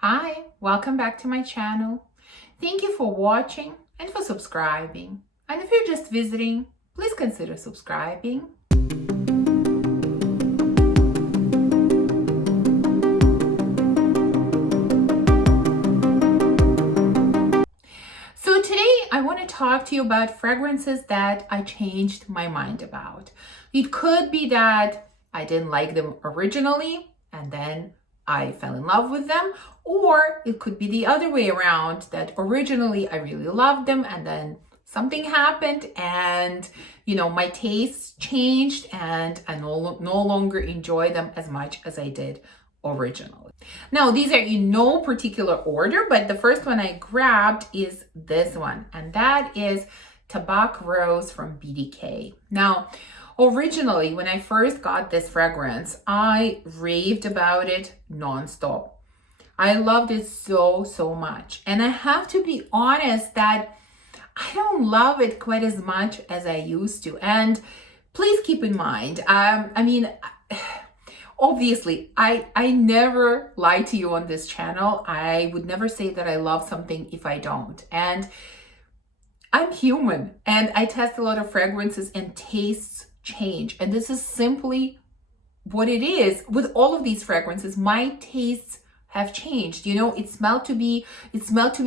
Hi, welcome back to my channel. Thank you for watching and for subscribing. And if you're just visiting, please consider subscribing. So today I want to talk to you about fragrances that I changed my mind about. It could be that I didn't like them originally and then I fell in love with them, or it could be the other way around, that originally I really loved them and then something happened and my tastes changed and I no longer enjoy them as much as I did originally. Now, these are in no particular order, but the first one I grabbed is this one, and that is Tabac Rose from BDK. Now, originally, when I first got this fragrance, I raved about it nonstop. I loved it so much. And I have to be honest that I don't love it quite as much as I used to. And please keep in mind, obviously, I never lie to you on this channel. I would never say that I love something if I don't. And I'm human and I test a lot of fragrances and tastes change. And this is simply what it is. With all of these fragrances, my tastes have changed. It smelled to me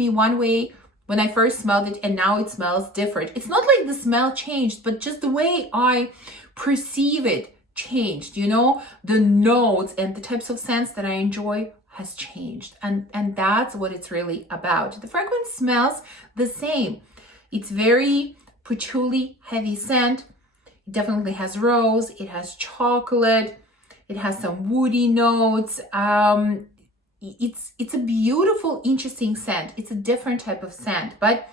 one way when I first smelled it, and now it smells different. It's not like the smell changed, but just the way I perceive it changed. The notes and the types of scents that I enjoy has changed. And that's what it's really about. The fragrance smells the same. It's very patchouli heavy scent. It definitely has rose, it has chocolate, it has some woody notes. It's a beautiful, interesting scent. It's a different type of scent, but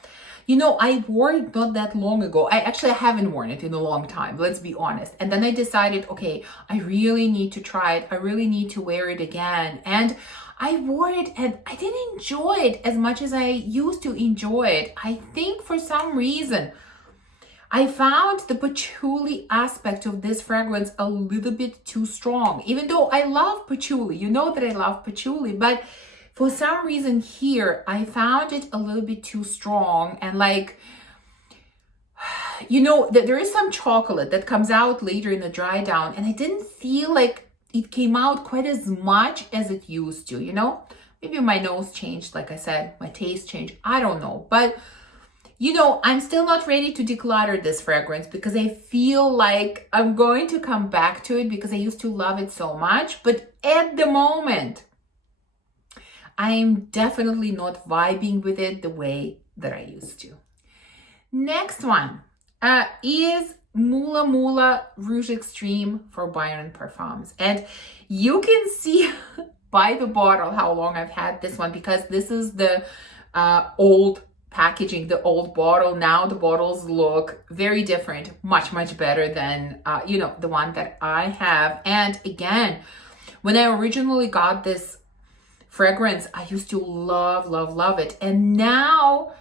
I wore it not that long ago. I haven't worn it in a long time, let's be honest. And then I decided, okay, I really need to try it. I really need to wear it again. And I wore it and I didn't enjoy it as much as I used to enjoy it. I think for some reason, I found the patchouli aspect of this fragrance a little bit too strong. Even though I love patchouli, you know that I love patchouli, but for some reason here, I found it a little bit too strong. And there is some chocolate that comes out later in the dry down, and I didn't feel like it came out quite as much as it used to, Maybe my nose changed, like I said, my taste changed, I don't know. But I'm still not ready to declutter this fragrance because I feel like I'm going to come back to it because I used to love it so much. But at the moment, I'm definitely not vibing with it the way that I used to. Next one is Mula Rouge Extreme for Byron Perfumes. And you can see by the bottle how long I've had this one, because this is the old packaging, the old bottle. Now the bottles look very different, much better than the one that I have. And again, when I originally got this fragrance, I used to love it, and now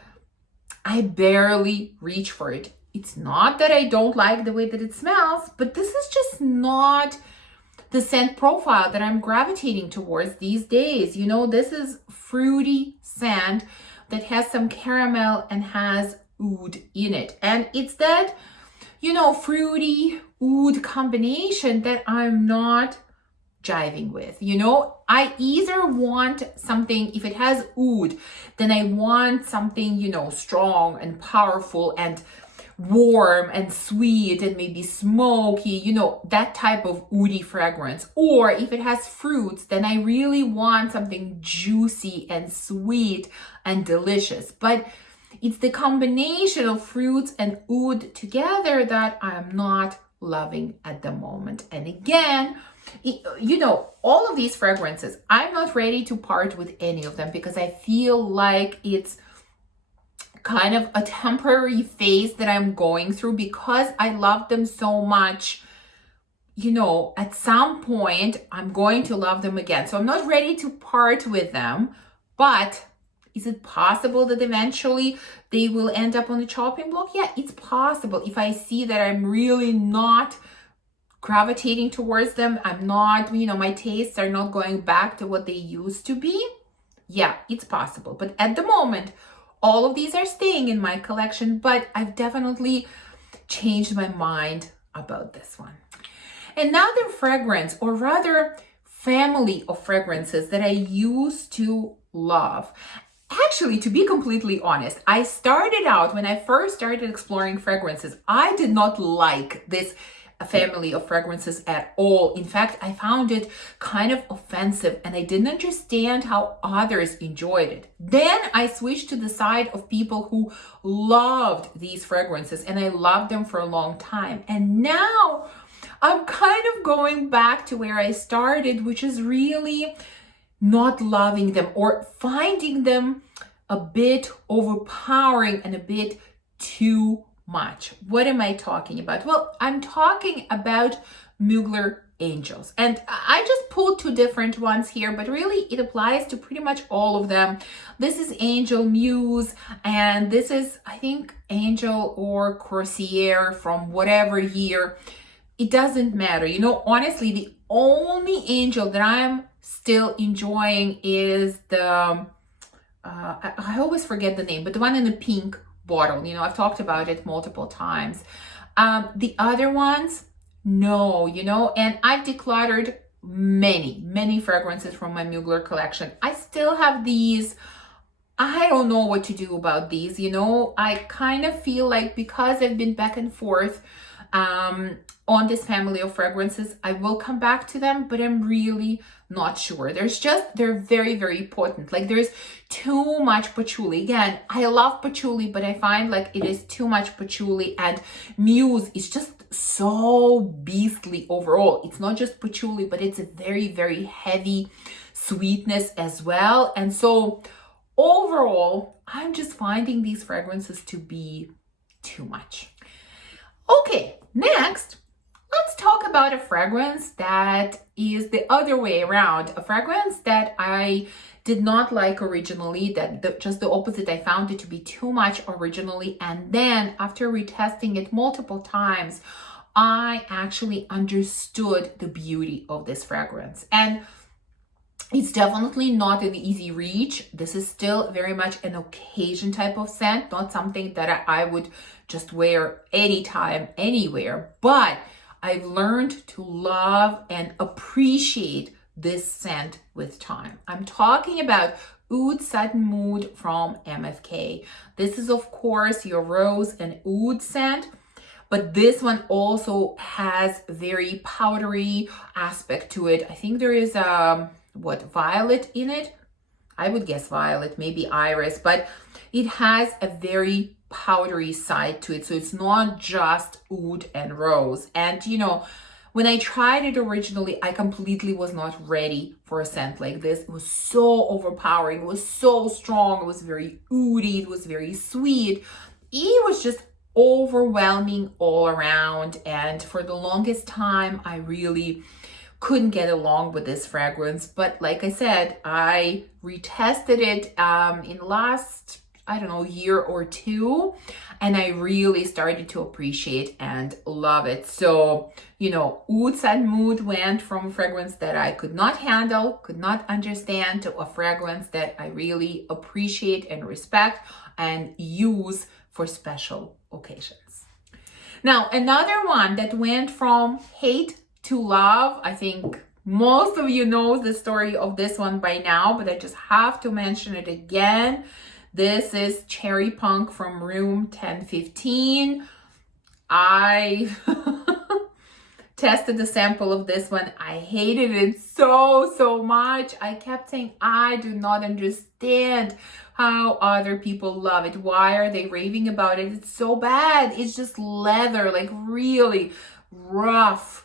I barely reach for it. It's not that I don't like the way that it smells, but this is just not the scent profile that I'm gravitating towards these days. This is fruity scent that has some caramel and has oud in it. And it's that, fruity oud combination that I'm not jiving with. I either want something, if it has oud, then I want something, strong and powerful and warm and sweet and maybe smoky, that type of oudy fragrance. Or if it has fruits, then I really want something juicy and sweet and delicious. But it's the combination of fruits and oud together that I'm not loving at the moment. And again, all of these fragrances, I'm not ready to part with any of them because I feel like it's kind of a temporary phase that I'm going through because I love them so much. At some point, I'm going to love them again. So I'm not ready to part with them, but is it possible that eventually they will end up on the chopping block? Yeah, it's possible. If I see that I'm really not gravitating towards them, I'm not, my tastes are not going back to what they used to be, Yeah, it's possible. But at the moment, all of these are staying in my collection, but I've definitely changed my mind about this one. Another fragrance, or rather family of fragrances that I used to love. Actually, to be completely honest, I started out, when I first started exploring fragrances, I did not like this family of fragrances at all. In fact, I found it kind of offensive and I didn't understand how others enjoyed it. Then I switched to the side of people who loved these fragrances, and I loved them for a long time. And now I'm kind of going back to where I started, which is really not loving them or finding them a bit overpowering and a bit too much. What am I talking about? Well, I'm talking about Mugler Angels. And I just pulled two different ones here, but really it applies to pretty much all of them. This is Angel Muse, and this is, I think, Angel or Corsair from whatever year. It doesn't matter. You know, honestly, the only Angel that I'm still enjoying is the, I always forget the name, but the one in the pink bottle. You know, I've talked about it multiple times. The other ones, no, you know, and I've decluttered many fragrances from my Mugler collection. I still have these. I don't know what to do about these, you know. I kind of feel like because I've been back and forth on this family of fragrances, I will come back to them, but I'm really not sure. They're very potent. Like, there's too much patchouli. Again, I love patchouli, but I find like it is too much patchouli, and Muse is just so beastly overall. It's not just patchouli, but it's a very heavy sweetness as well. And so overall, I'm just finding these fragrances to be too much. Okay, next, let's talk about a fragrance that is the other way around. A fragrance that I did not like originally, just the opposite. I found it to be too much originally. And then after retesting it multiple times, I actually understood the beauty of this fragrance. And it's definitely not an easy reach. This is still very much an occasion type of scent, not something that I would just wear anytime, anywhere. But I've learned to love and appreciate this scent with time. I'm talking about Oud Satin Mood from MFK. This is, of course, your rose and oud scent, but this one also has very powdery aspect to it. I think there is violet in it. I would guess violet, maybe iris, but it has a very powdery side to it. So it's not just oud and rose. And you know, when I tried it originally, I completely was not ready for a scent like this. It was so overpowering. It was so strong. It was very oudy. It was very sweet. It was just overwhelming all around. And for the longest time, I really couldn't get along with this fragrance. But like I said, I retested it in the last, I don't know, year or two, and I really started to appreciate and love it. So, you know, Oud Satin Mood went from a fragrance that I could not handle, could not understand, to a fragrance that I really appreciate and respect and use for special occasions. Now, another one that went from hate to love. I think most of you know the story of this one by now, but I just have to mention it again. This is Cherry Punk from Room 1015. I tested the sample of this one. I hated it so much. I kept saying, I do not understand how other people love it. Why are they raving about it? It's so bad. It's just leather, like really rough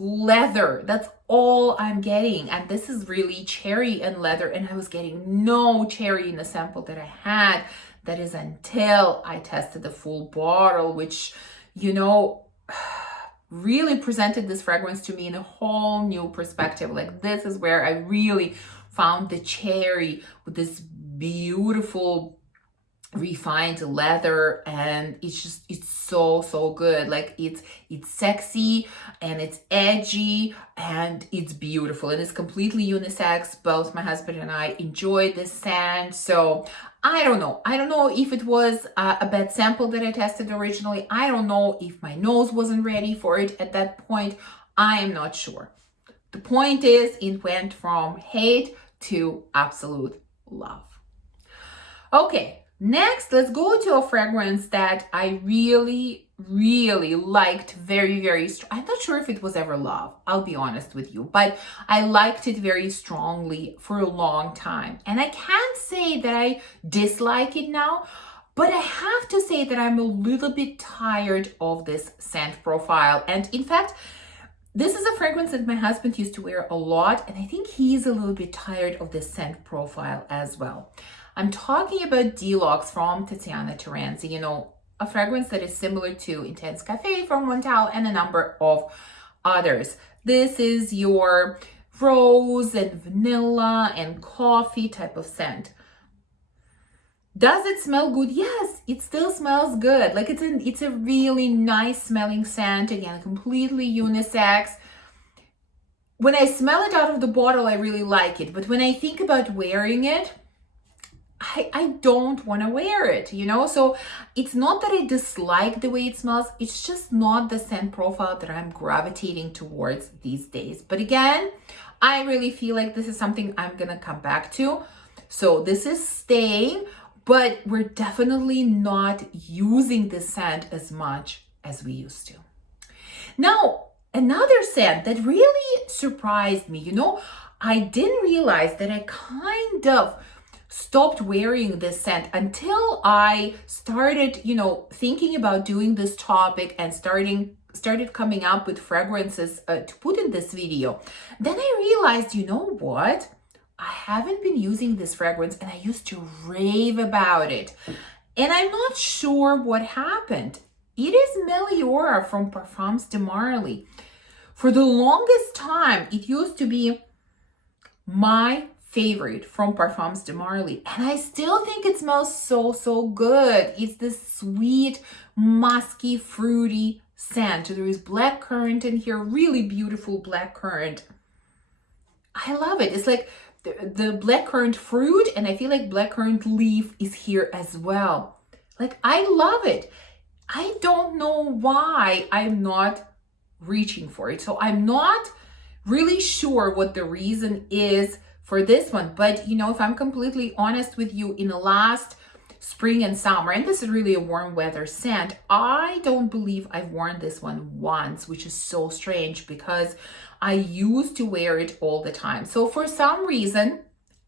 leather. That's all I'm getting. And this is really cherry and leather, and I was getting no cherry in the sample that I had. That is until I tested the full bottle, which, you know, really presented this fragrance to me in a whole new perspective. Like, this is where I really found the cherry with this beautiful refined leather, and it's so good. Like it's sexy and it's edgy and it's beautiful, and it's completely unisex. Both my husband and I enjoyed this scent. So I don't know if it was a bad sample that I tested originally. I don't know if my nose wasn't ready for it at that point. I am not sure. The point is, it went from hate to absolute love. Okay, next, let's go to a fragrance that I really liked very strong. I'm not sure if it was ever love, I'll be honest with you, but I liked it very strongly for a long time. And I can't say that I dislike it now, but I have to say that I'm a little bit tired of this scent profile. And in fact, this is a fragrance that my husband used to wear a lot, and I think he's a little bit tired of this scent profile as well. I'm talking about Delox from Tiziana Terenzi, you know, a fragrance that is similar to Intense Cafe from Montal and a number of others. This is your rose and vanilla and coffee type of scent. Does it smell good? Yes, it still smells good. Like it's a really nice smelling scent. Again, completely unisex. When I smell it out of the bottle, I really like it. But when I think about wearing it, I don't want to wear it, you know? So it's not that I dislike the way it smells. It's just not the scent profile that I'm gravitating towards these days. But again, I really feel like this is something I'm going to come back to. So this is staying, but we're definitely not using this scent as much as we used to. Now, another scent that really surprised me, you know, I didn't realize that I kind of stopped wearing this scent until I started, you know, thinking about doing this topic and started coming up with fragrances to put in this video. Then I realized, you know what? I haven't been using this fragrance, and I used to rave about it. And I'm not sure what happened. It is Meliora from Perfumes de Marly. For the longest time, it used to be my favorite from Perfumes de Marly, and I still think it smells so good. It's this sweet, musky, fruity scent. There is blackcurrant in here, really beautiful blackcurrant. I love it. It's like the blackcurrant fruit, and I feel like blackcurrant leaf is here as well. Like, I love it. I don't know why I'm not reaching for it. So I'm not really sure what the reason is for this one. But, you know, if I'm completely honest with you, in the last spring and summer, and this is really a warm weather scent, I don't believe I've worn this one once, which is so strange because I used to wear it all the time. So for some reason,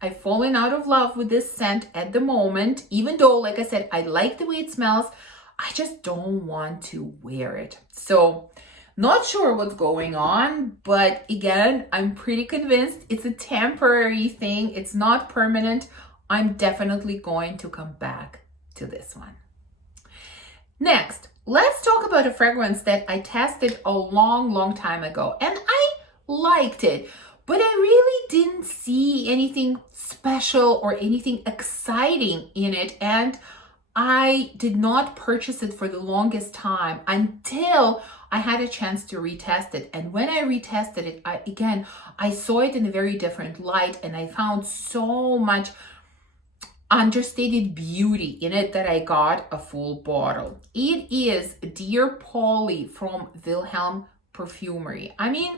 I've fallen out of love with this scent at the moment, even though, like I said, I like the way it smells. I just don't want to wear it. So not sure what's going on, but again, I'm pretty convinced it's a temporary thing. It's not permanent. I'm definitely going to come back to this one. Next, let's talk about a fragrance that I tested a long time ago, and I liked it, but I really didn't see anything special or anything exciting in it, and I did not purchase it for the longest time until I had a chance to retest it. And when I retested it, I saw it in a very different light, and I found so much understated beauty in it that I got a full bottle. It is Dear Polly from Vilhelm Perfumery. I mean,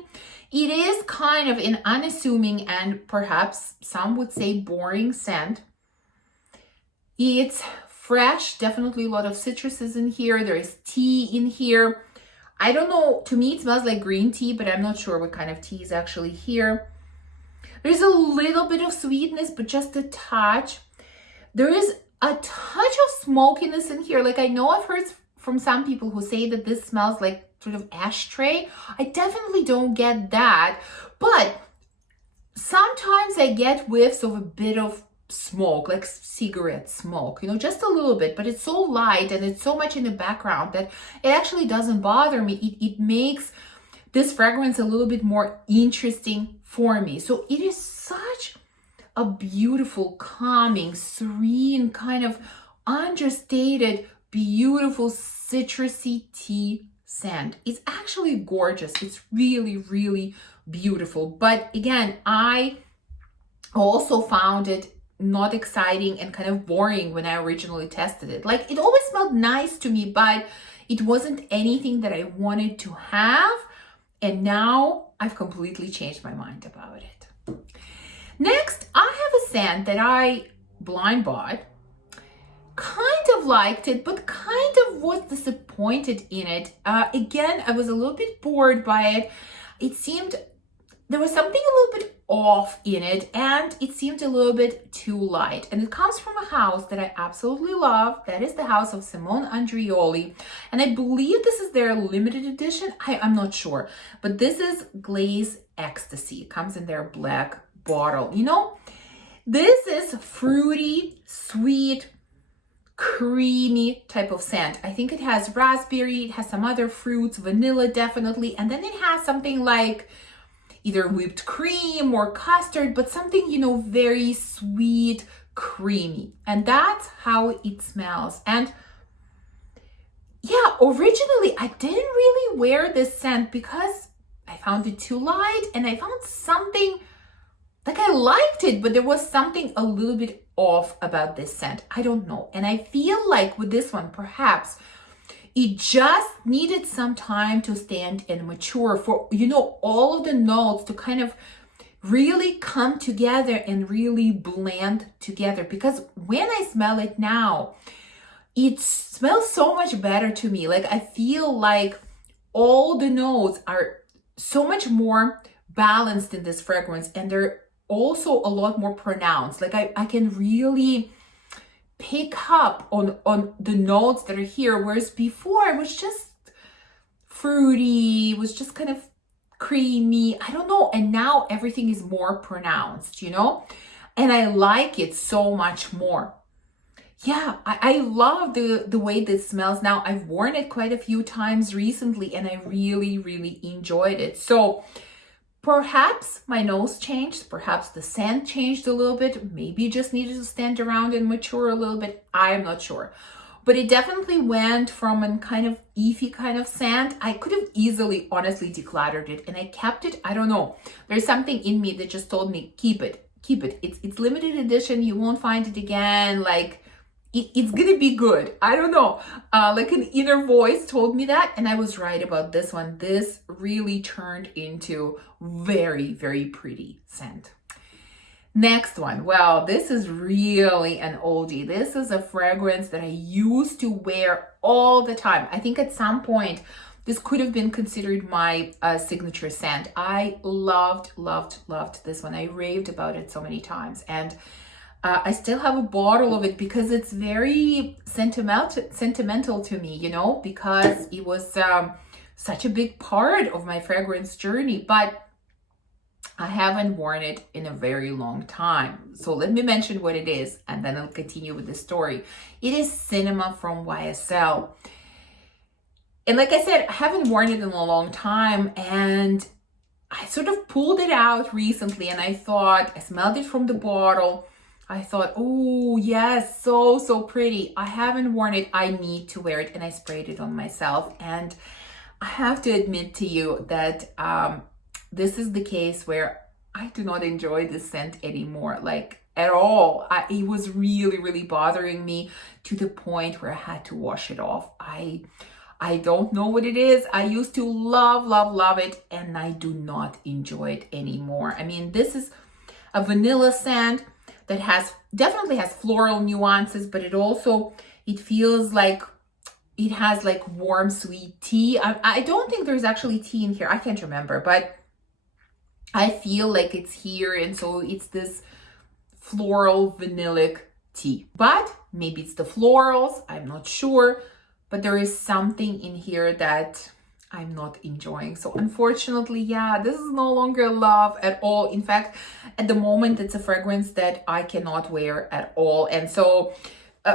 it is kind of an unassuming and perhaps some would say boring scent. It's fresh, definitely a lot of citruses in here. There is tea in here. I don't know, to me it smells like green tea, but I'm not sure what kind of tea is actually here. There's a little bit of sweetness, but just a touch. There is a touch of smokiness in here. Like, I know I've heard from some people who say that this smells like sort of ashtray. I definitely don't get that, but sometimes I get whiffs of a bit of smoke, like cigarette smoke, you know, just a little bit, but it's so light and it's so much in the background that it actually doesn't bother me. It makes this fragrance a little bit more interesting for me. So it is such a beautiful, calming, serene, kind of understated, beautiful citrusy tea scent. It's actually gorgeous. It's really, really beautiful. But again, I also found it not exciting and kind of boring when I originally tested it. Like, it always smelled nice to me, but it wasn't anything that I wanted to have. And now I've completely changed my mind about it. Next, I have a scent that I blind bought. Kind of liked it, but kind of was disappointed in it. Again, I was a little bit bored by it. It seemed there was something a little bit off in it, and it seemed a little bit too light. And it comes from a house that I absolutely love. That is the house of Simone Andreoli. And I believe this is their limited edition. I'm not sure. But this is Glaze Ecstasy. It comes in their black bottle. You know, this is fruity, sweet, creamy type of scent. I think it has raspberry, it has some other fruits, vanilla definitely, and then it has something like either whipped cream or custard, but something, you know, very sweet, creamy. And that's how it smells. And yeah, originally I didn't really wear this scent because I found it too light, and I found something, like, I liked it, but there was something a little bit off about this scent. I don't know. And I feel like with this one, perhaps it just needed some time to stand and mature for, you know, all of the notes to kind of really come together and really blend together. Because when I smell it now, it smells so much better to me. Like, I feel like all the notes are so much more balanced in this fragrance, and they're also a lot more pronounced. Like, I can really pick up on the notes that are here, whereas before it was just fruity, it was just kind of creamy, I don't know. And now everything is more pronounced, you know, and I like it so much more. Yeah, I love the way this smells now. I've worn it quite a few times recently, and I really, really enjoyed it. So perhaps my nose changed, perhaps the scent changed a little bit, maybe it just needed to stand around and mature a little bit, I am not sure. But it definitely went from a kind of earthy kind of scent. I could have easily, honestly, decluttered it, and I kept it. I don't know. There's something in me that just told me, keep it. It's limited edition, you won't find it again, like, it's gonna be good. I don't know. Like, an inner voice told me that, and I was right about this one. This really turned into very, very pretty scent. Next one. Well, this is really an oldie. This is a fragrance that I used to wear all the time. I think at some point this could have been considered my signature scent. I loved this one. I raved about it so many times, and I still have a bottle of it because it's very sentimental to me, you know, because it was such a big part of my fragrance journey, but I haven't worn it in a very long time. So let me mention what it is, and then I'll continue with the story. It is Cinema from YSL. And like I said, I haven't worn it in a long time, and I sort of pulled it out recently, and I thought, I smelled it from the bottle. I thought, oh yes, so pretty. I haven't worn it. I need to wear it. And I sprayed it on myself. And I have to admit to you that this is the case where I do not enjoy this scent anymore, like at all. It was really, really bothering me to the point where I had to wash it off. I don't know what it is. I used to love it, and I do not enjoy it anymore. I mean, this is a vanilla scent that definitely has floral nuances, but it feels like it has like warm sweet tea. I don't think there's actually tea in here. I can't remember, but I feel like it's here, and so it's this floral vanillic tea. But maybe it's the florals, I'm not sure, but there is something in here that I'm not enjoying. So unfortunately, yeah, this is no longer love at all. In fact, at the moment, it's a fragrance that I cannot wear at all. And so,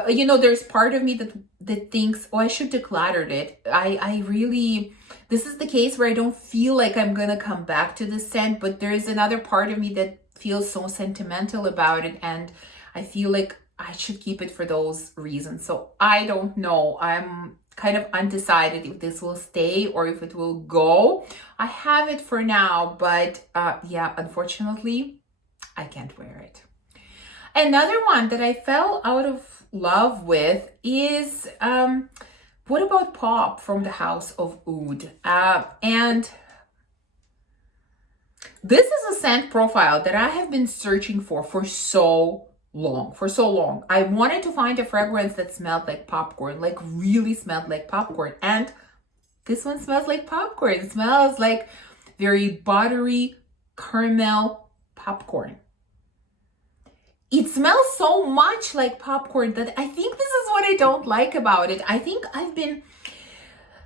you know, there's part of me that thinks, oh, I should declutter it. I really, this is the case where I don't feel like I'm gonna come back to the scent, but there's another part of me that feels so sentimental about it. And I feel like I should keep it for those reasons. So I don't know. I'm kind of undecided if this will stay or if it will go. I have it for now, but yeah, unfortunately, I can't wear it. Another one that I fell out of love with is, what about Pop from the House of Oud? And this is a scent profile that I have been searching for so long. I wanted to find a fragrance that smelled like popcorn, like really smelled like popcorn. And this one smells like popcorn. It smells like very buttery caramel popcorn. It smells so much like popcorn that I think this is what I don't like about it. I think I've been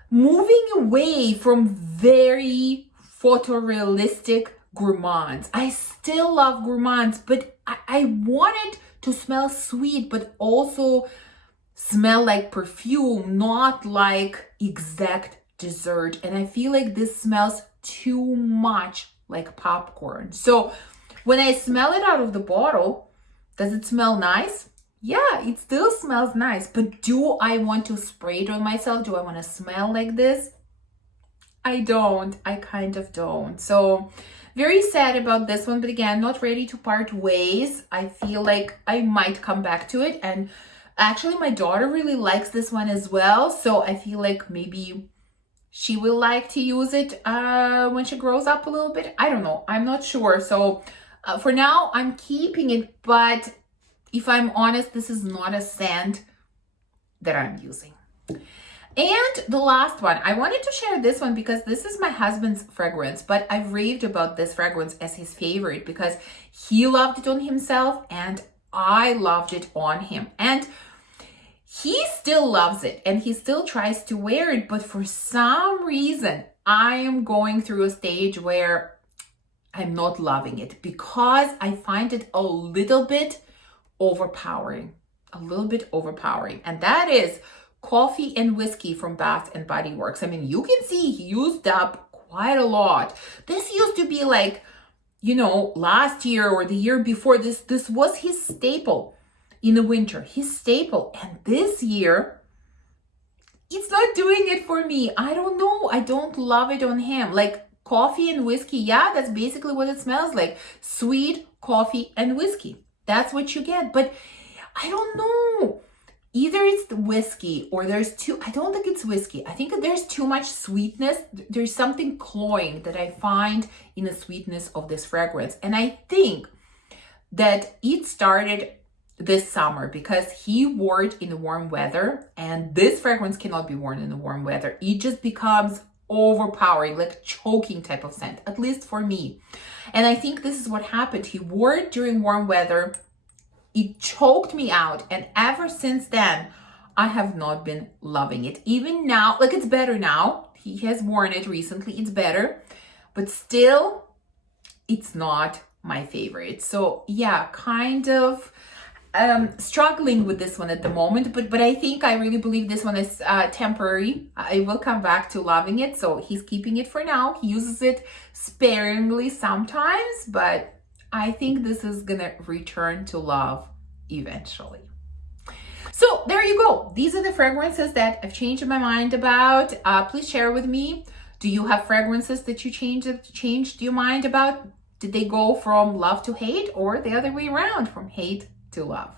moving away from very photorealistic gourmands. I still love gourmands, but I want it to smell sweet, but also smell like perfume, not like exact dessert. And I feel like this smells too much like popcorn. So when I smell it out of the bottle, does it smell nice? Yeah, it still smells nice, but do I want to spray it on myself? Do I want to smell like this? I don't. I kind of don't. So very sad about this one, but again, not ready to part ways. I feel like I might come back to it. And actually, my daughter really likes this one as well. So I feel like maybe she will like to use it when she grows up a little bit. I don't know. I'm not sure. So for now, I'm keeping it. But if I'm honest, this is not a scent that I'm using. And the last one, I wanted to share this one because this is my husband's fragrance, but I've raved about this fragrance as his favorite because he loved it on himself and I loved it on him. And he still loves it and he still tries to wear it, but for some reason, I am going through a stage where I'm not loving it because I find it a little bit overpowering, and that is Coffee and Whisky from Bath and Body Works. I mean, you can see he used up quite a lot. This used to be like, you know, last year or the year before, this was his staple in the winter, his staple. And this year, it's not doing it for me. I don't know. I don't love it on him. Like Coffee and Whisky, yeah, that's basically what it smells like. Sweet coffee and whiskey. That's what you get. But I don't know. Either it's the whiskey or I don't think it's whiskey. I think there's too much sweetness. There's something cloying that I find in the sweetness of this fragrance. And I think that it started this summer because he wore it in the warm weather and this fragrance cannot be worn in the warm weather. It just becomes overpowering, like choking type of scent, at least for me. And I think this is what happened. He wore it during warm weather. It choked me out. And ever since then, I have not been loving it. Even now, like it's better now. He has worn it recently. It's better. But still, it's not my favorite. So yeah, kind of struggling with this one at the moment. But I think I really believe this one is temporary. I will come back to loving it. So he's keeping it for now. He uses it sparingly sometimes. But I think this is gonna return to love eventually. So there you go. These are the fragrances that I've changed my mind about. Please share with me. Do you have fragrances that you changed your mind about? Did they go from love to hate or the other way around, from hate to love?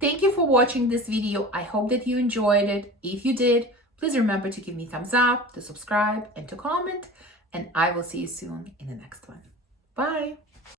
Thank you for watching this video. I hope that you enjoyed it. If you did, please remember to give me a thumbs up, to subscribe, and to comment. And I will see you soon in the next one. Bye.